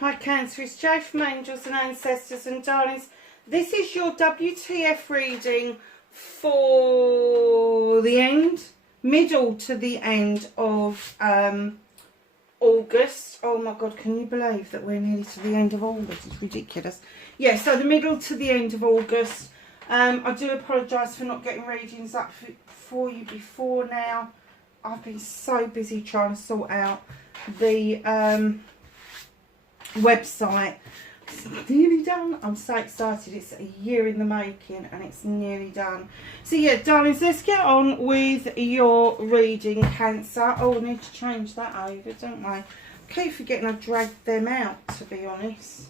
Hi Cancer, it's Jo from Angels and Ancestors and Darlings. This is your WTF reading for the middle to the end of August. Oh my God, can you believe that we're nearly to the end of August? It's ridiculous. Yeah, so the middle to the end of August. I do apologise for not getting readings up for you before now. I've been so busy trying to sort out the website. It's nearly done. I'm so excited. It's a year in the making and it's nearly done. So yeah, darlings, let's get on with your reading, Cancer. Oh, I need to change that over, don't I? I keep forgetting I dragged them out, to be honest.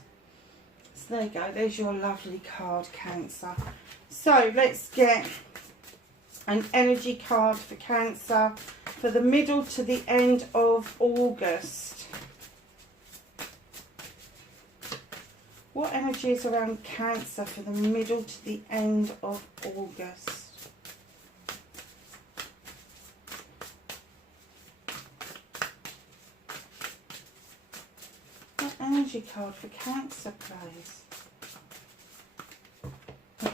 So there you go. There's your lovely card, Cancer. So let's get an energy card for Cancer for the middle to the end of August. What energy is around Cancer for the middle to the end of August? What energy card for Cancer, please?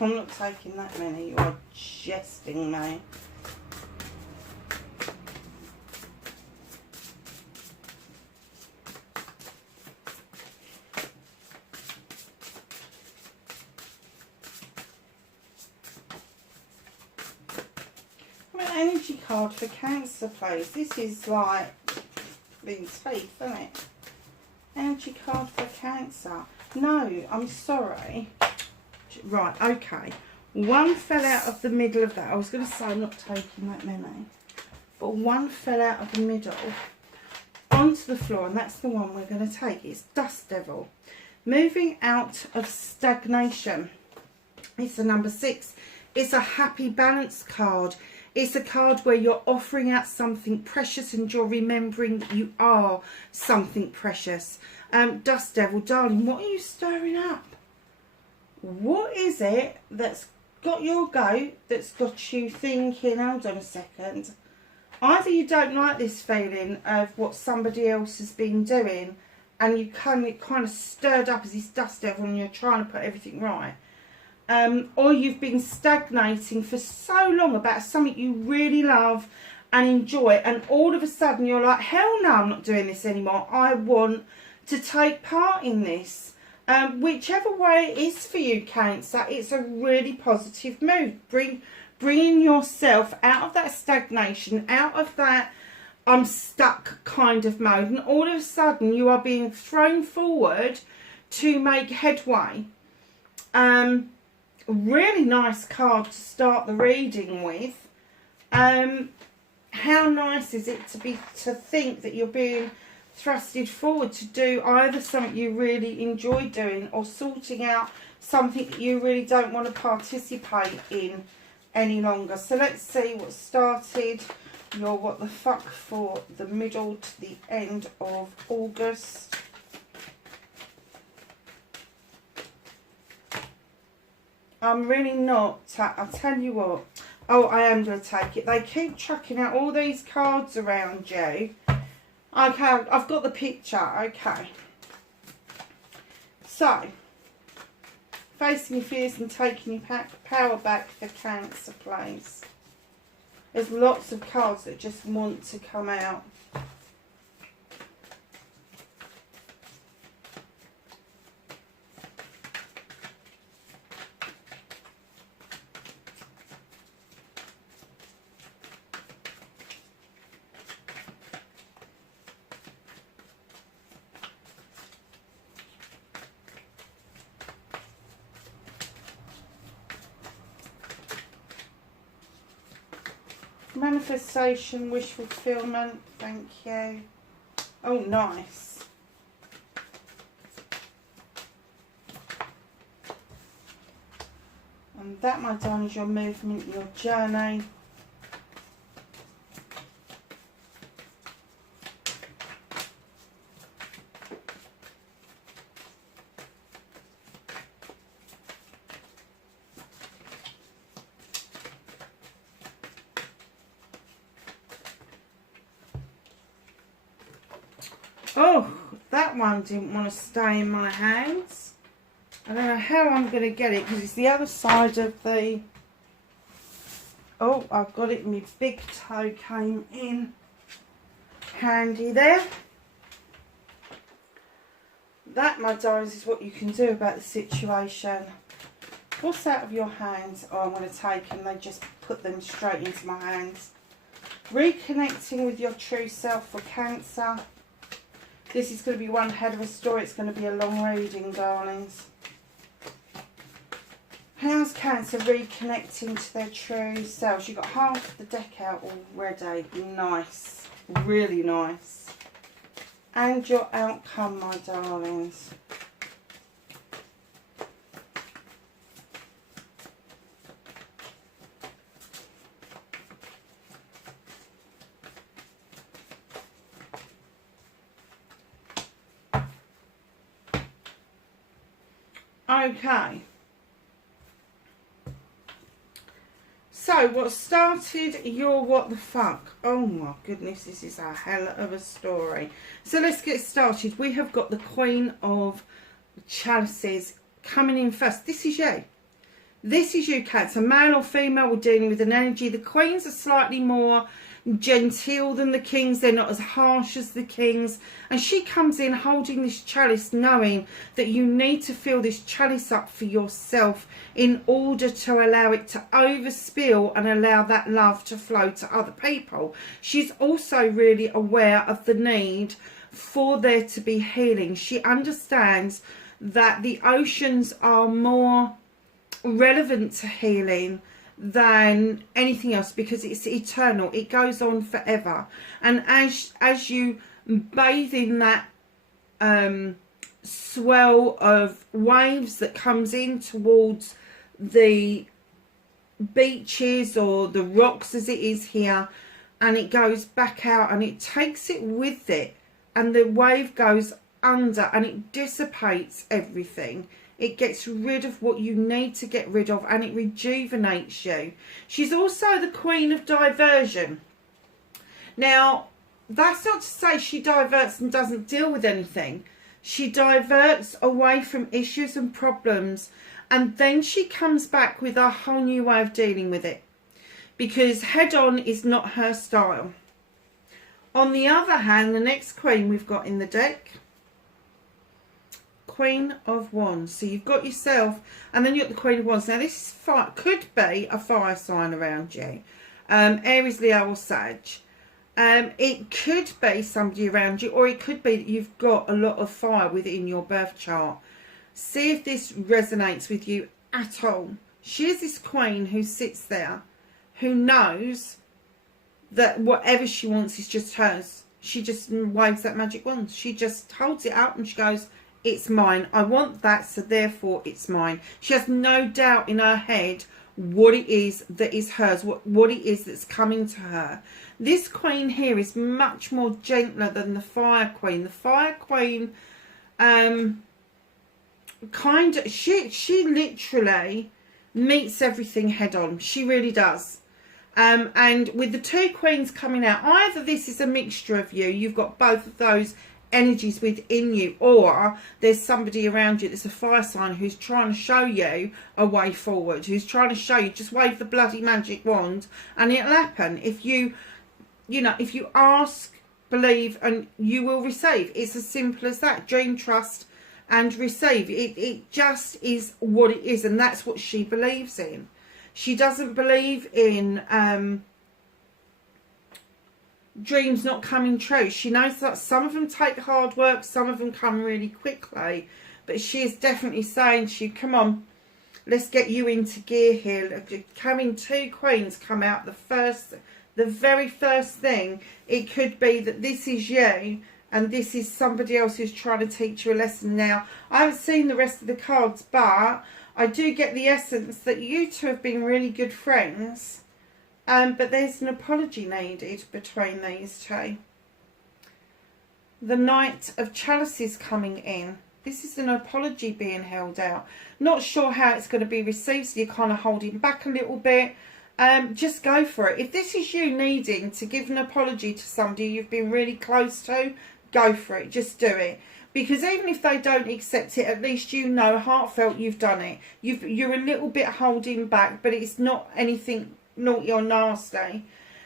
I'm not taking that many. You are jesting me. Energy card for Cancer, please. This is like being teeth, isn't it? Energy card for Cancer. No, I'm sorry. Right, okay. One fell out of the middle of that. I was going to say I'm not taking that many. But one fell out of the middle onto the floor, and that's the one we're going to take. It's Dust Devil. Moving out of stagnation. It's a number 6. It's a happy balance card. It's a card where you're offering out something precious and you're remembering that you are something precious. Dust Devil, darling, what are you stirring up? What is it that's got your goat, that's got you thinking, hold on a second. Either you don't like this feeling of what somebody else has been doing and you kind of stirred up as this Dust Devil and you're trying to put everything right. Or you've been stagnating for so long about something you really love and enjoy, and all of a sudden you're like, hell no, I'm not doing this anymore. I want to take part in this. Whichever way it is for you, Cancer, it's a really positive move. Bringing yourself out of that stagnation, out of that I'm stuck kind of mode, and all of a sudden you are being thrown forward to make headway. Really nice card to start the reading with. How nice is it to think that you're being thrusted forward to do either something you really enjoy doing or sorting out something that you really don't want to participate in any longer. So let's see what started your what the fuck for the middle to the end of August. I'm really not, I'll tell you what, oh, I am going to take it. They keep chucking out all these cards around you. Okay, I've got the picture, okay. So, facing your fears and taking your power back for Cancer, please. There's lots of cards that just want to come out. Manifestation, wish fulfillment, thank you. Oh, nice. And that, my darling, is your movement, your journey. Oh, that one didn't want to stay in my hands. I don't know how I'm going to get it because it's the other side of the... Oh, I've got it. My big toe came in handy there. That, my darlings, is what you can do about the situation. What's out of your hands? Oh, I'm going to take them. They just put them straight into my hands. Reconnecting with your true self for Cancer. This is going to be one hell of a story. It's going to be a long reading, darlings. How's Cancer reconnecting to their true selves? You've got half the deck out already. Nice. Really nice. And your outcome, my darlings. Okay. So, what started your what the fuck? Oh my goodness, this is a hell of a story. So, let's get started. We have got the Queen of Chalices coming in first. This is you. This is you, Cancer. Male or female, we're dealing with an energy. The Queens are slightly more genteel than the Kings. They're not as harsh as the Kings. And she comes in holding this chalice, knowing that you need to fill this chalice up for yourself in order to allow it to overspill and allow that love to flow to other people. She's also really aware of the need for there to be healing. She understands that the oceans are more relevant to healing than anything else because it's eternal. It goes on forever. And as you bathe in that swell of waves that comes in towards the beaches or the rocks as it is here, and it goes back out and it takes it with it, and the wave goes under and it dissipates everything. It gets rid of what you need to get rid of, and it rejuvenates you. She's also the Queen of Diversion. Now, that's not to say she diverts and doesn't deal with anything. She diverts away from issues and problems, and then she comes back with a whole new way of dealing with it. Because head-on is not her style. On the other hand, the next Queen we've got in the deck, Queen of Wands. So you've got yourself, and then you've got the Queen of Wands. Now this is could be a fire sign around you, Aries, Leo or Sag. It could be somebody around you, or it could be that you've got a lot of fire within your birth chart. See if this resonates with you at all. She is this Queen who sits there, who knows that whatever she wants is just hers. She just waves that magic wand. She just holds it up and she goes, it's mine. I want that, so therefore it's mine. She has no doubt in her head what it is that is hers, what it is that's coming to her. This Queen here is much more gentler than the Fire Queen. The Fire Queen, she literally meets everything head on. She really does. And with the two Queens coming out, either this is a mixture of you, you've got both of those energies within you, or there's somebody around you that's a fire sign who's trying to show you a way forward, who's trying to show you, just wave the bloody magic wand and it'll happen. If you ask, believe, and you will receive. It's as simple as that. Dream, trust and receive. It just is what it is, and that's what she believes in. She doesn't believe in dreams not coming true. She knows that some of them take hard work, some of them come really quickly, but she is definitely saying to you, come on, let's get you into gear here. Coming two Queens come out, the very first thing, it could be that this is you and this is somebody else who's trying to teach you a lesson. Now, I haven't seen the rest of the cards, but I do get the essence that you two have been really good friends. But there's an apology needed between these two. The Knight of Chalices coming in. This is an apology being held out. Not sure how it's going to be received, so you're kind of holding back a little bit. Just go for it. If this is you needing to give an apology to somebody you've been really close to, go for it. Just do it. Because even if they don't accept it, at least you know, heartfelt, you've done it. You're a little bit holding back, but it's not anything naughty or nasty.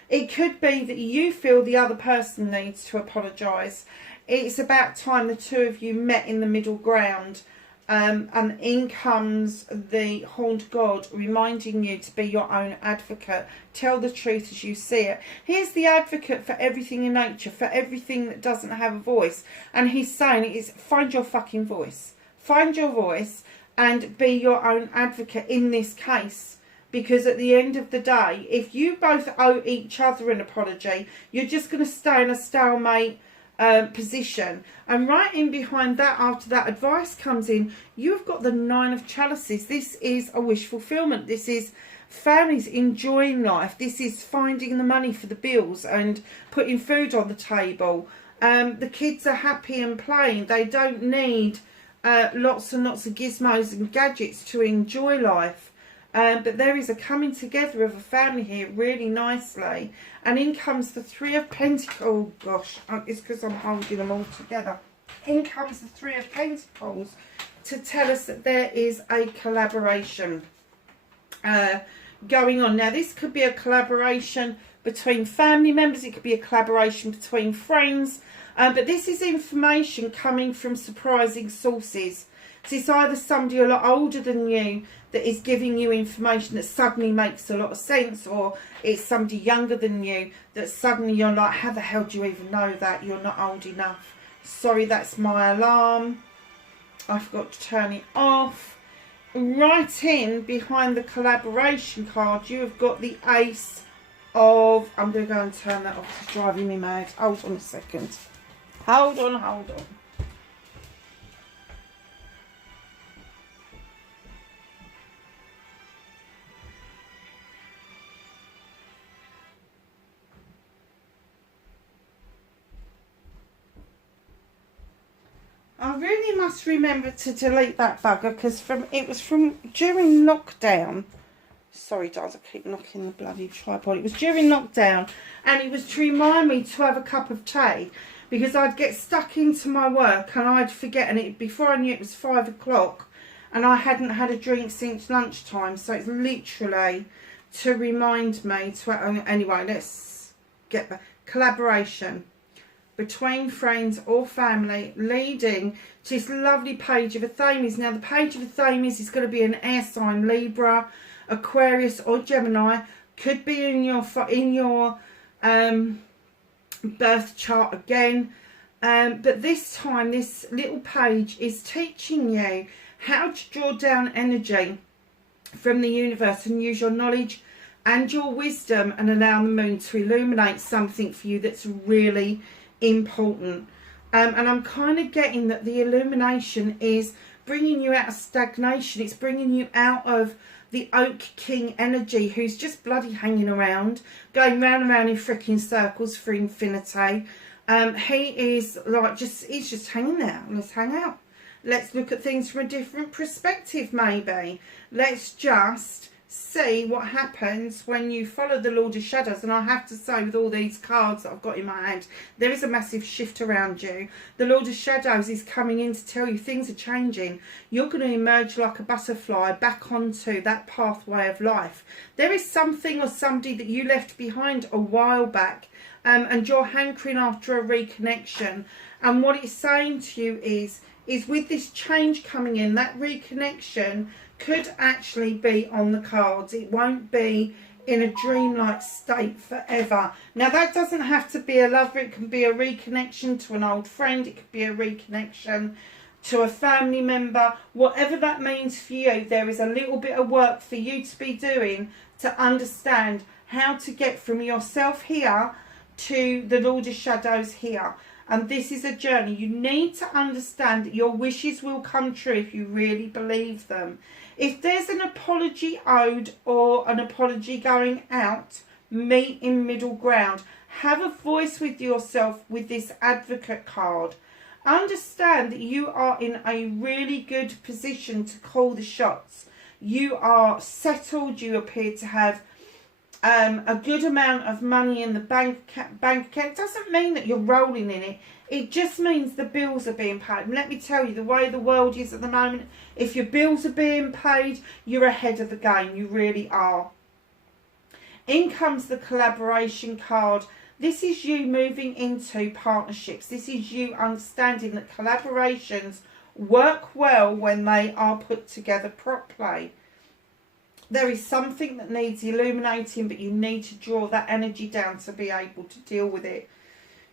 It could be that you feel the other person needs to apologise. It's about time the two of you met in the middle ground. And in comes the horned god reminding you to be your own advocate. Tell the truth as you see it. He's the advocate for everything in nature, for everything that doesn't have a voice. And he's saying it is, find your fucking voice. Find your voice and be your own advocate in this case. Because at the end of the day, if you both owe each other an apology, you're just going to stay in a stalemate position. And right in behind that, after that advice comes in, you've got the 9 of chalices. This is a wish fulfillment. This is families enjoying life. This is finding the money for the bills and putting food on the table. The kids are happy and playing. They don't need lots and lots of gizmos and gadgets to enjoy life. But there is a coming together of a family here really nicely. And in comes the 3 of Pentacles. Oh gosh, it's because I'm holding them all together. In comes the 3 of Pentacles to tell us that there is a collaboration going on. Now this could be a collaboration between family members. It could be a collaboration between friends. But this is information coming from surprising sources. So it's either somebody a lot older than you that is giving you information that suddenly makes a lot of sense, or it's somebody younger than you that suddenly you're like, how the hell do you even know that? You're not old enough. Sorry, that's my alarm. I forgot to turn it off. Right in behind the collaboration card, you have got the Ace of... I'm going to go and turn that off. It's driving me mad. Hold on a second. Hold on. I really must remember to delete that bugger, because it was from during lockdown. Sorry, guys, I keep knocking the bloody tripod. It was during lockdown, and it was to remind me to have a cup of tea, because I'd get stuck into my work and I'd forget, and before I knew it was 5 o'clock, and I hadn't had a drink since lunchtime. So it's literally to remind me to. Anyway, let's get the collaboration between friends or family, leading to this lovely Page of Athames. Now, the Page of Athames is going to be an air sign, Libra, Aquarius, or Gemini. Could be in your birth chart again. But this time, this little page is teaching you how to draw down energy from the universe and use your knowledge and your wisdom and allow the moon to illuminate something for you that's really important. And I'm kind of getting that the illumination is bringing you out of stagnation. It's bringing you out of the Oak King energy, who's just bloody hanging around, going round and round in freaking circles for infinity. He is like he's just hanging there. Let's hang out. Let's look at things from a different perspective, maybe. Let's just see what happens when you follow the Lord of Shadows. And I have to say, with all these cards that I've got in my hand, there is a massive shift around you. The Lord of Shadows is coming in to tell you things are changing. You're going to emerge like a butterfly back onto that pathway of life. There is something or somebody that you left behind a while back, and you're hankering after a reconnection. And what it's saying to you is with this change coming in, that reconnection could actually be on the cards. It won't be in a dreamlike state forever. Now, that doesn't have to be a lover. It can be a reconnection to an old friend. It could be a reconnection to a family member. Whatever that means for you, there is a little bit of work for you to be doing to understand how to get from yourself here to the Lord of Shadows here. And this is a journey. You need to understand that your wishes will come true if you really believe them. If there's an apology owed or an apology going out, meet in middle ground. Have a voice with yourself with this advocate card. Understand that you are in a really good position to call the shots. You are settled. You appear to have a good amount of money in the bank account. Doesn't mean that you're rolling in it. It just means the bills are being paid. And let me tell you, the way the world is at the moment, if your bills are being paid, you're ahead of the game. You really are. In comes the collaboration card. This is you moving into partnerships. This is you understanding that collaborations work well when they are put together properly. There is something that needs illuminating, but you need to draw that energy down to be able to deal with it.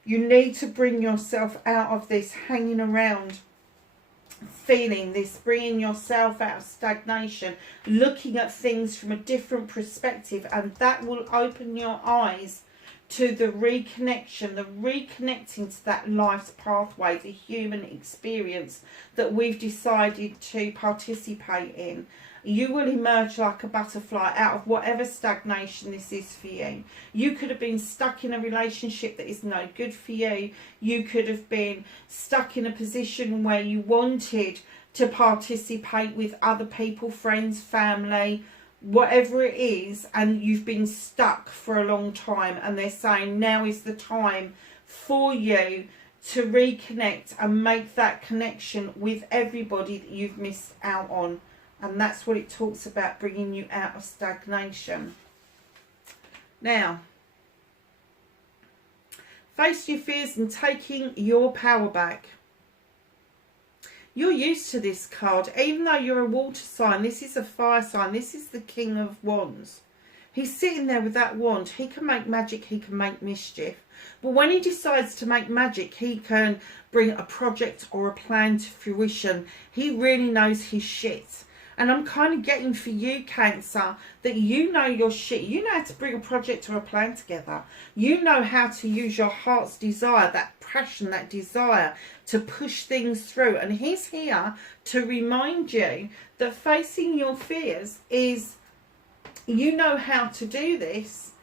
You need to bring yourself out of this hanging around feeling, this bringing yourself out of stagnation, looking at things from a different perspective, and that will open your eyes to the reconnection, the reconnecting to that life's pathway, the human experience that we've decided to participate in. You will emerge like a butterfly out of whatever stagnation this is for you. You could have been stuck in a relationship that is no good for you. You could have been stuck in a position where you wanted to participate with other people, friends, family, whatever it is, and you've been stuck for a long time, and they're saying now is the time for you to reconnect and make that connection with everybody that you've missed out on. And that's what it talks about, bringing you out of stagnation. Now, face your fears and taking your power back. You're used to this card. Even though you're a water sign, this is a fire sign. This is the King of Wands. He's sitting there with that wand. He can make magic. He can make mischief. But when he decides to make magic, he can bring a project or a plan to fruition. He really knows his shit. And I'm kind of getting for you, Cancer, that you know your shit. You know how to bring a project or a plan together. You know how to use your heart's desire, that passion, that desire to push things through. And he's here to remind you that facing your fears is, you know how to do this,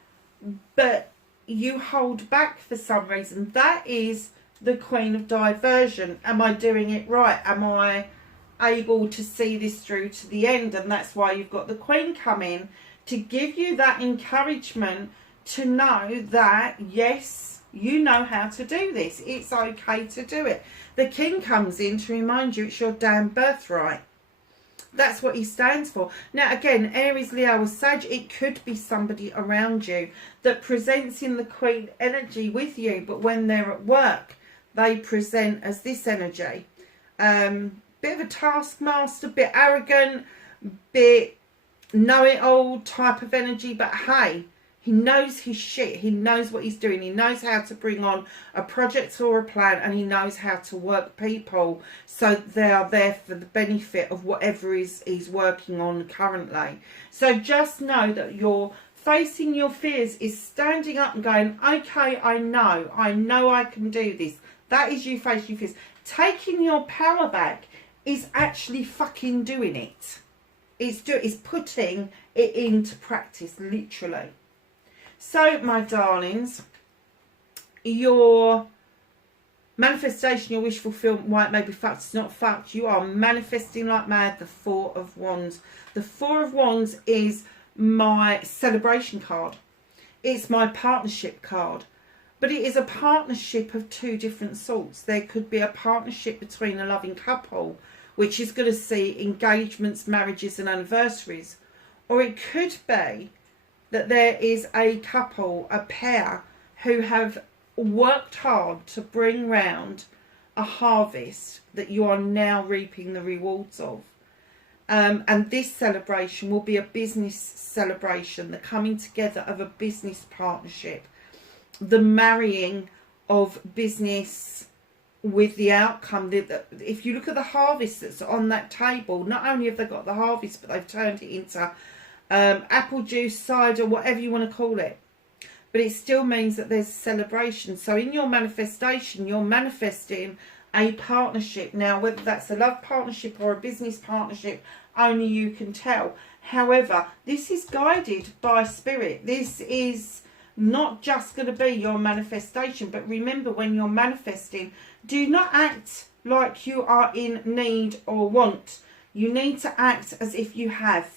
but you hold back for some reason. That is the Queen of Diversion. Am I doing it right? Am I able to see this through to the end? And that's why you've got the Queen come in to give you that encouragement to know that yes, you know how to do this. It's okay to do it. The King comes in to remind you it's your damn birthright. That's what he stands for. Now again, Aries, Leo or Sag, it could be somebody around you that presents in the Queen energy with you, but when they're at work they present as this energy. Bit of a taskmaster, bit arrogant, bit know-it-all type of energy, but hey, he knows his shit. He knows what he's doing. He knows how to bring on a project or a plan, and he knows how to work people so they are there for the benefit of whatever he's working on currently. So just know that you're facing your fears is standing up and going, okay, I know I can do this. That is you facing your fears. Taking your power back is actually fucking doing it. It's putting it into practice, literally. So, my darlings, your manifestation, your wish fulfillment, why it may be fucked, it's not fucked. You are manifesting like mad. The Four of Wands. The Four of Wands is my celebration card. It's my partnership card. But it is a partnership of two different sorts. There could be a partnership between a loving couple, which is going to see engagements, marriages and anniversaries. Or it could be that there is a couple, a pair, who have worked hard to bring round a harvest that you are now reaping the rewards of. And this celebration will be a business celebration, the coming together of a business partnership, the marrying of business with the outcome. If you look at the harvest that's on that table, not only have they got the harvest, but they've turned it into apple juice, cider, whatever you want to call it. But it still means that there's a celebration. So in your manifestation, you're manifesting a partnership. Now, whether that's a love partnership or a business partnership, only you can tell. However, this is guided by spirit. This is not just going to be your manifestation. But remember, when you're manifesting, do not act like you are in need or want. You need to act as if you have.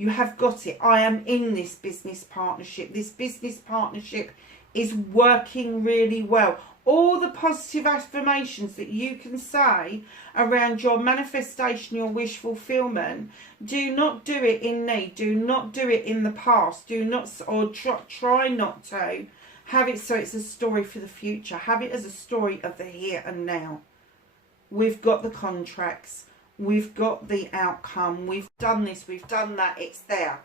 You have got it. I am in this business partnership. This business partnership is working really well. All the positive affirmations that you can say around your manifestation, your wish fulfillment, do not do it in need. Do not do it in the past. Do not, or try not to. Have it so it's a story for the future. Have it as a story of the here and now. We've got the contracts. We've got the outcome. We've done this. We've done that. It's there.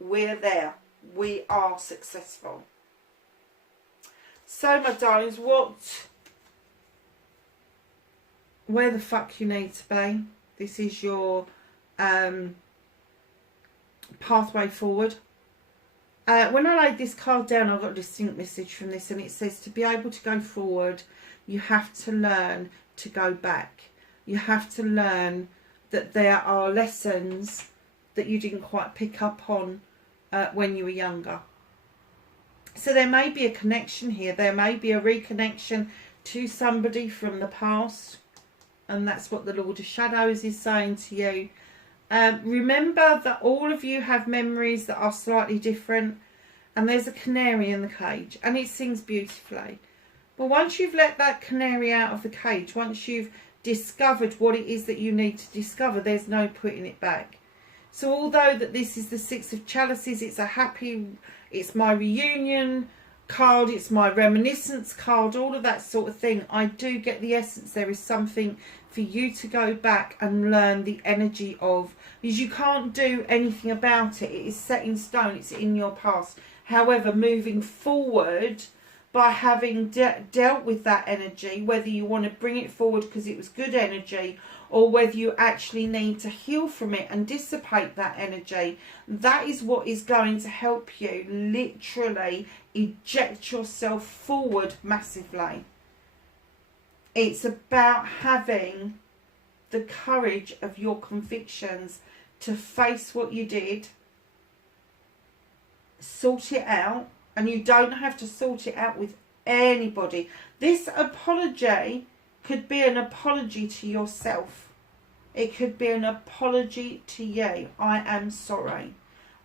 We're there. We are successful. So, my darlings, where the fuck you need to be. This is your pathway forward. When I laid this card down, I got a distinct message from this, and it says to be able to go forward, you have to learn to go back. You have to learn that there are lessons that you didn't quite pick up on when you were younger. So there may be a connection here. There may be a reconnection to somebody from the past. And that's what the Lord of Shadows is saying to you. Remember that all of you have memories that are slightly different. And there's a canary in the cage. And it sings beautifully. But once you've let that canary out of the cage, once you've discovered what it is that you need to discover, there's no putting it back. So although that this is the Six of Chalices, it's my reunion card, it's my reminiscence card, all of that sort of thing, I do get the essence. There is something for you to go back and learn the energy of, because you can't do anything about it. It is set in stone. It's in your past. However, moving forward, by having dealt with that energy, whether you want to bring it forward because it was good energy, or whether you actually need to heal from it and dissipate that energy, that is what is going to help you literally eject yourself forward massively. It's about having the courage of your convictions to face what you did, sort it out, and you don't have to sort it out with anybody. This apology could be an apology to yourself. It could be an apology to you. I am sorry.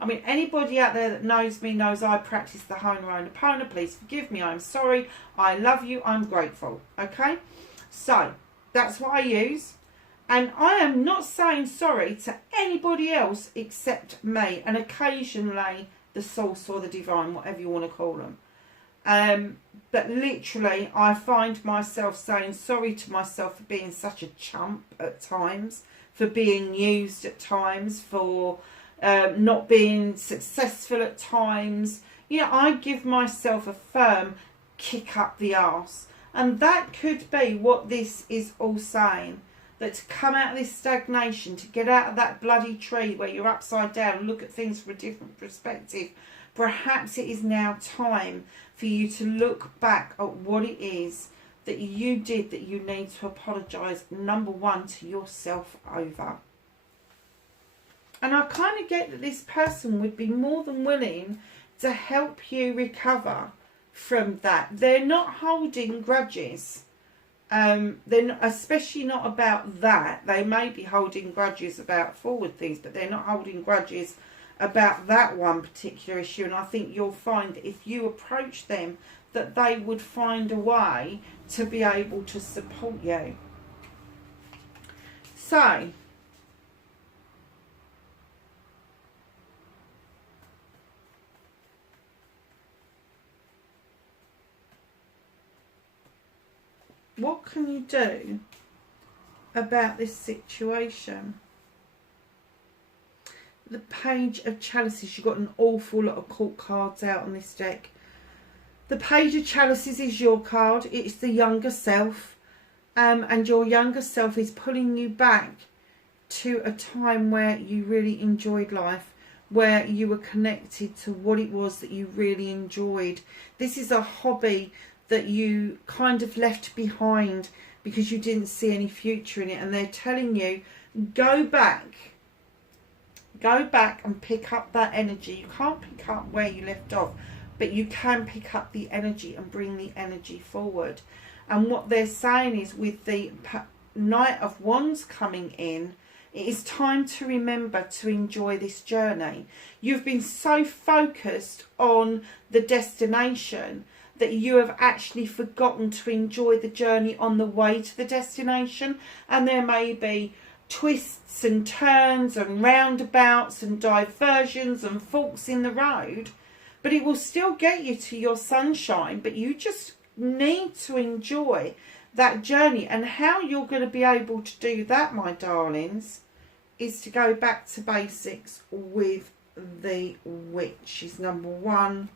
I mean, anybody out there that knows me knows I practice the Ho'oponopono. Please forgive me. I'm sorry. I love you. I'm grateful. Okay? So, that's what I use. And I am not saying sorry to anybody else except me. And occasionally the source or the divine, whatever you want to call them. But literally, I find myself saying sorry to myself for being such a chump at times, for being used at times, for not being successful at times. You know, I give myself a firm kick up the arse. And that could be what this is all saying. That to come out of this stagnation, to get out of that bloody tree where you're upside down and look at things from a different perspective, perhaps it is now time for you to look back at what it is that you did that you need to apologise, number one, to yourself over. And I kind of get that this person would be more than willing to help you recover from that. They're not holding grudges. They're not, especially not about that. They may be holding grudges about forward things, but they're not holding grudges about that one particular issue. And I think you'll find that if you approach them, that they would find a way to be able to support you. So, what can you do about this situation? The Page of Chalices. You've got an awful lot of court cards out on this deck. The Page of Chalices is your card. It's the younger self. And your younger self is pulling you back to a time where you really enjoyed life, where you were connected to what it was that you really enjoyed. This is a hobby that you kind of left behind because you didn't see any future in it. And they're telling you, go back and pick up that energy. You can't pick up where you left off, but you can pick up the energy and bring the energy forward. And what they're saying is, with the Knight of Wands coming in, It is time to remember to enjoy this journey. You've been so focused on the destination that you have actually forgotten to enjoy the journey on the way to the destination. And there may be twists and turns and roundabouts and diversions and forks in the road, but it will still get you to your sunshine. But you just need to enjoy that journey. And how you're going to be able to do that, my darlings, is to go back to basics with the witch. She's number 1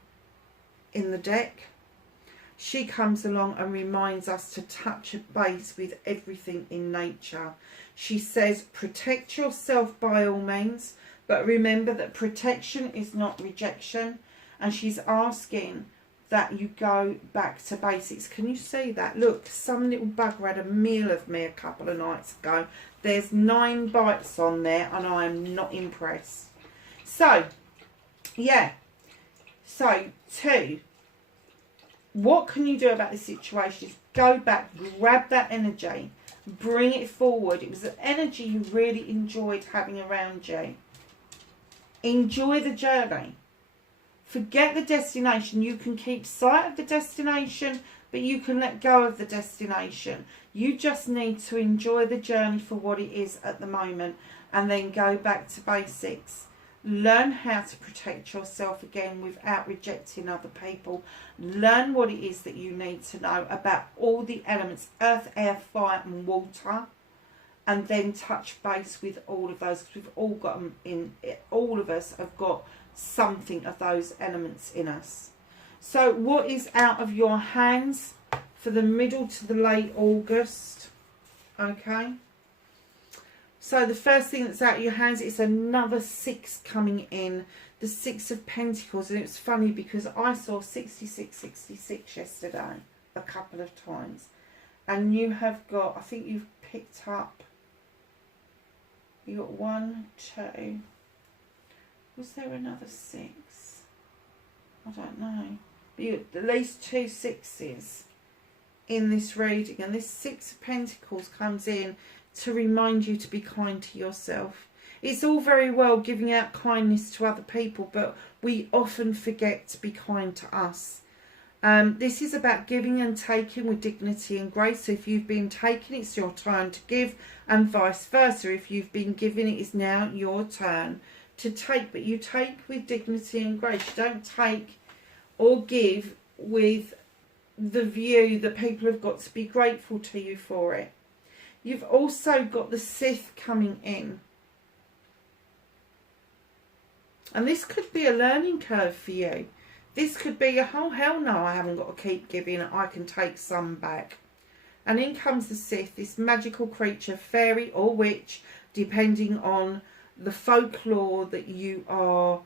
in the deck. She comes along and reminds us to touch a base with everything in nature. She says, protect yourself by all means, but remember that protection is not rejection. And she's asking that you go back to basics. Can you see that? Look, some little bugger had a meal of me a couple of nights ago. There's 9 bites on there and I am not impressed. So, yeah. So, 2. What can you do about this situation? Is go back, grab that energy, bring it forward. It was an energy you really enjoyed having around you. Enjoy the journey. Forget the destination. You can keep sight of the destination, but you can let go of the destination. You just need to enjoy the journey for what it is at the moment, and then go back to basics. Learn how to protect yourself again without rejecting other people. Learn what it is that you need to know about all the elements, earth, air, fire and water. And then touch base with all of those, because we've all got them in, all of us have got something of those elements in us. So what is out of your hands for the middle to the late August? Okay. So the first thing that's out of your hands is another 6 coming in. The 6 of Pentacles. And it's funny because I saw 6666 yesterday a couple of times. And you have got, I think you've picked up, you got 1, 2. Was there another 6? I don't know. But you got at least 2 6s in this reading. And this 6 of Pentacles comes in to remind you to be kind to yourself. It's all very well giving out kindness to other people, but we often forget to be kind to us. This is about giving and taking with dignity and grace. So if you've been taking, it's your turn to give, and vice versa. If you've been giving, it is now your turn to take. But you take with dignity and grace. You don't take or give with the view that people have got to be grateful to you for it. You've also got the Sith coming in. And this could be a learning curve for you. This could be a, oh hell no, I haven't got to keep giving, I can take some back. And in comes the Sith, this magical creature, fairy or witch, depending on the folklore that you are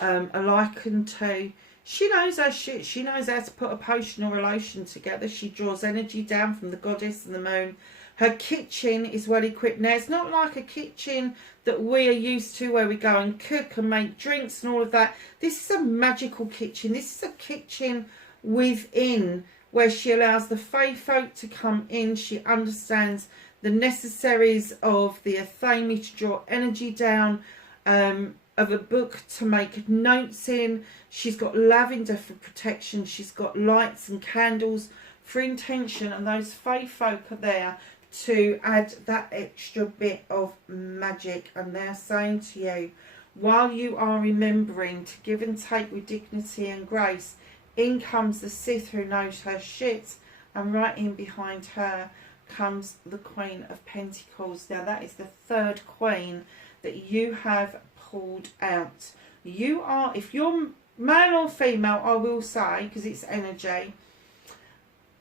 likened to. She knows her shit. She knows how to put a potion or a lotion together. She draws energy down from the goddess and the moon. Her kitchen is well equipped. Now, it's not like a kitchen that we are used to where we go and cook and make drinks and all of that. This is a magical kitchen. This is a kitchen within where she allows the fae folk to come in. She understands the necessaries of the athame to draw energy down, of a book to make notes in. She's got lavender for protection. She's got lights and candles for intention. And those fae folk are there to add that extra bit of magic. And they're saying to you, while you are remembering to give and take with dignity and grace, in comes the Sith who knows her shit, and right in behind her comes the Queen of Pentacles. Now that is the 3rd Queen that you have pulled out. You are, if you're male or female, I will say, because it's energy,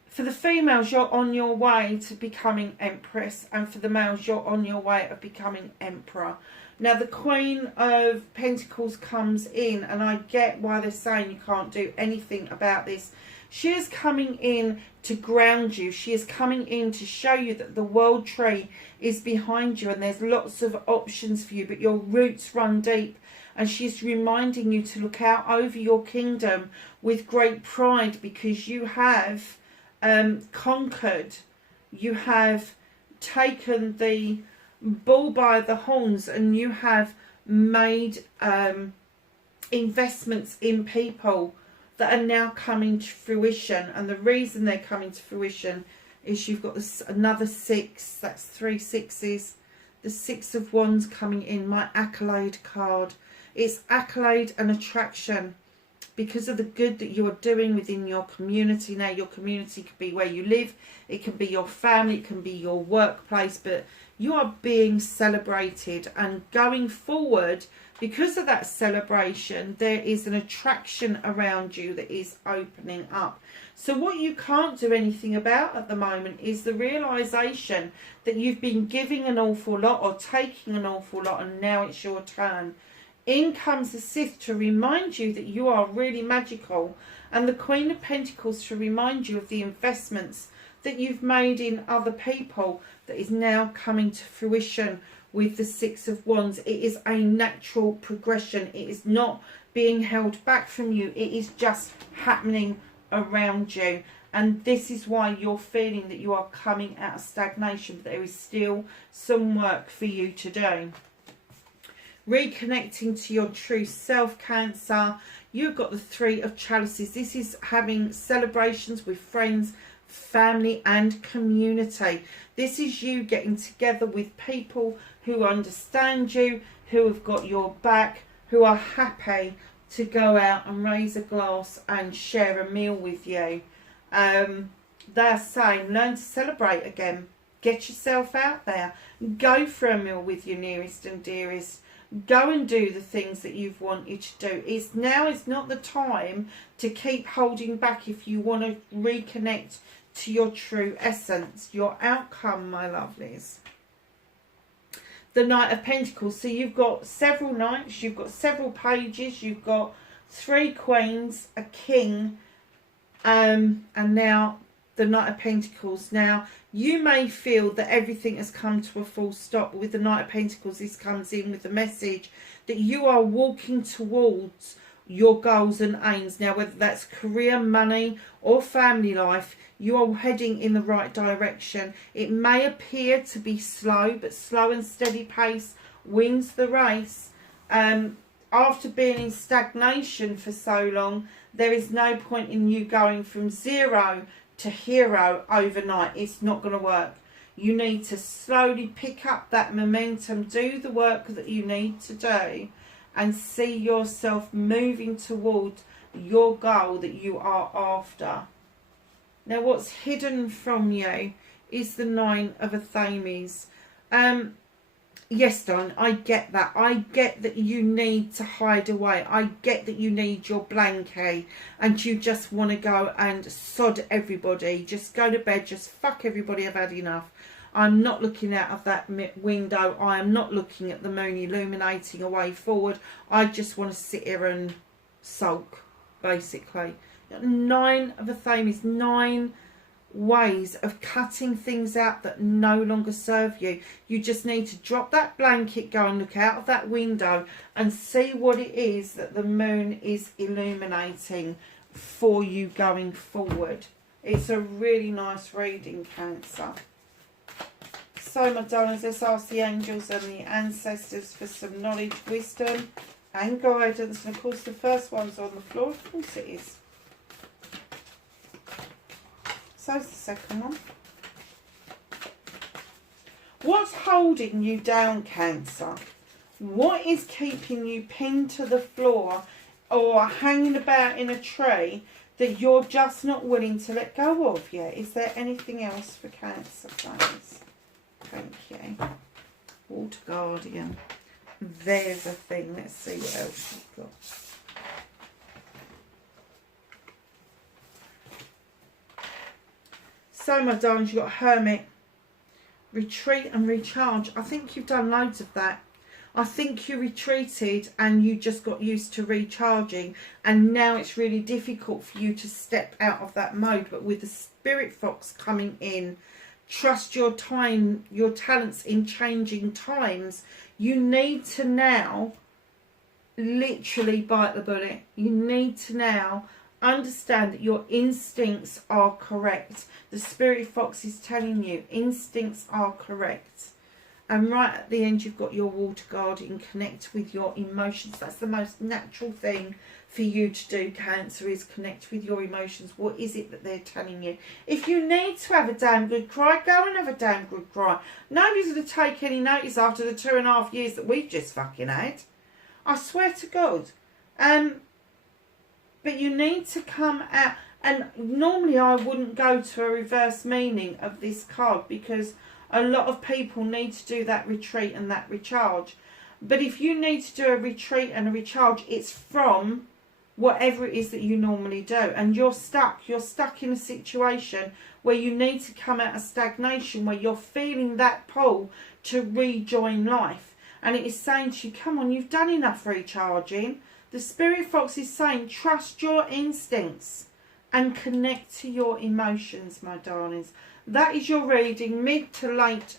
for the females, you're on your way to becoming Empress, and for the males, you're on your way of becoming Emperor. Now, the Queen of Pentacles comes in, and I get why they're saying you can't do anything about this. She is coming in to ground you. She is coming in to show you that the world tree is behind you, and there's lots of options for you, but your roots run deep. And she's reminding you to look out over your kingdom with great pride, because you have conquered, you have taken the bull by the horns and you have made investments in people that are now coming to fruition. And the reason they're coming to fruition is you've got this, another 6, that's 3 sixes. The 6 of Wands coming in, my accolade card. It's accolade and attraction because of the good that you're doing within your community. Now, your community could be where you live, it can be your family, it can be your workplace, but you are being celebrated. And going forward, because of that celebration, there is an attraction around you that is opening up. So what you can't do anything about at the moment is the realization that you've been giving an awful lot or taking an awful lot, and now it's your turn. In comes the Sith to remind you that you are really magical, and the Queen of Pentacles to remind you of the investments that you've made in other people that is now coming to fruition with the 6 of Wands. It is a natural progression. It is not being held back from you. It is just happening around you. And this is why you're feeling that you are coming out of stagnation. But there is still some work for you to do. Reconnecting to your true self, Cancer. You've got the 3 of Chalices. This is having celebrations with friends, family and community. This is you getting together with people who understand you, who have got your back, who are happy to go out and raise a glass and share a meal with you. They're saying learn to celebrate again. Get yourself out there. Go for a meal with your nearest and dearest. Go and do the things that you've wanted to do. Now is not the time to keep holding back if you want to reconnect to your true essence, your outcome, my lovelies. The Knight of Pentacles. So you've got several knights, you've got several pages, you've got 3 queens, a king, and now the Knight of Pentacles. Now, you may feel that everything has come to a full stop. With the Knight of Pentacles, this comes in with the message that you are walking towards your goals and aims. Now, whether that's career, money or family life, you are heading in the right direction. It may appear to be slow, but slow and steady pace wins the race. After being in stagnation for so long, there is no point in you going from 0 to hero overnight. It's not going to work. You need to slowly pick up that momentum, do the work that you need to do, and see yourself moving towards your goal that you are after. Now, what's hidden from you is the 9 of Athames. Yes, darling, I get that. I get that you need to hide away. I get that you need your blankie and you just want to go and sod everybody. Just go to bed, just fuck everybody, I've had enough. I'm not looking out of that window. I am not looking at the moon illuminating a way forward. I just want to sit here and sulk, basically. 9 of Athames, 9 ways of cutting things out that no longer serve you. You just need to drop that blanket, go and look out of that window and see what it is that the moon is illuminating for you going forward. It's a really nice reading, Cancer. So, my darlings, let's ask the angels and the ancestors for some knowledge, wisdom and guidance. And of course the first one's on the floor. Of course it is. So's the second one. What's holding you down, Cancer? What is keeping you pinned to the floor or hanging about in a tree that you're just not willing to let go of yet? Is there anything else for Cancer, please? Thank you. Water Guardian. There's a thing. Let's see what else you've got. So, my darlings, you've got Hermit. Retreat and recharge. I think you've done loads of that. I think you retreated and you just got used to recharging. And now it's really difficult for you to step out of that mode. But with the Spirit Fox coming in, trust your time, your talents in changing times. You need to now literally bite the bullet. You need to now understand that your instincts are correct. The Spirit Fox is telling you instincts are correct. And right at the end, you've got your water guardian, connect with your emotions. That's the most natural thing for you to do, Cancer, is connect with your emotions. What is it that they're telling you? If you need to have a damn good cry, go and have a damn good cry. Nobody's going to take any notice after the 2.5 years that we've just fucking had. I swear to God. But you need to come out. And normally I wouldn't go to a reverse meaning of this card, because a lot of people need to do that retreat and that recharge. But if you need to do a retreat and a recharge, it's from whatever it is that you normally do. And you're stuck in a situation where you need to come out of stagnation, where you're feeling that pull to rejoin life. And it is saying to you, come on, you've done enough recharging. The Spirit Fox is saying, trust your instincts and connect to your emotions, my darlings. That is your reading, mid to late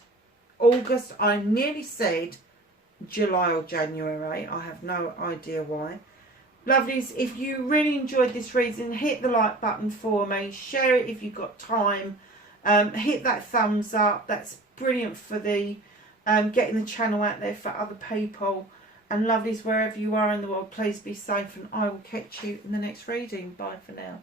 August. I nearly said July or January. I have no idea why. Lovelies, if you really enjoyed this reading, hit the like button for me. Share it if you've got time. Hit that thumbs up. That's brilliant for the getting the channel out there for other people. And lovelies, wherever you are in the world, please be safe, and I will catch you in the next reading. Bye for now.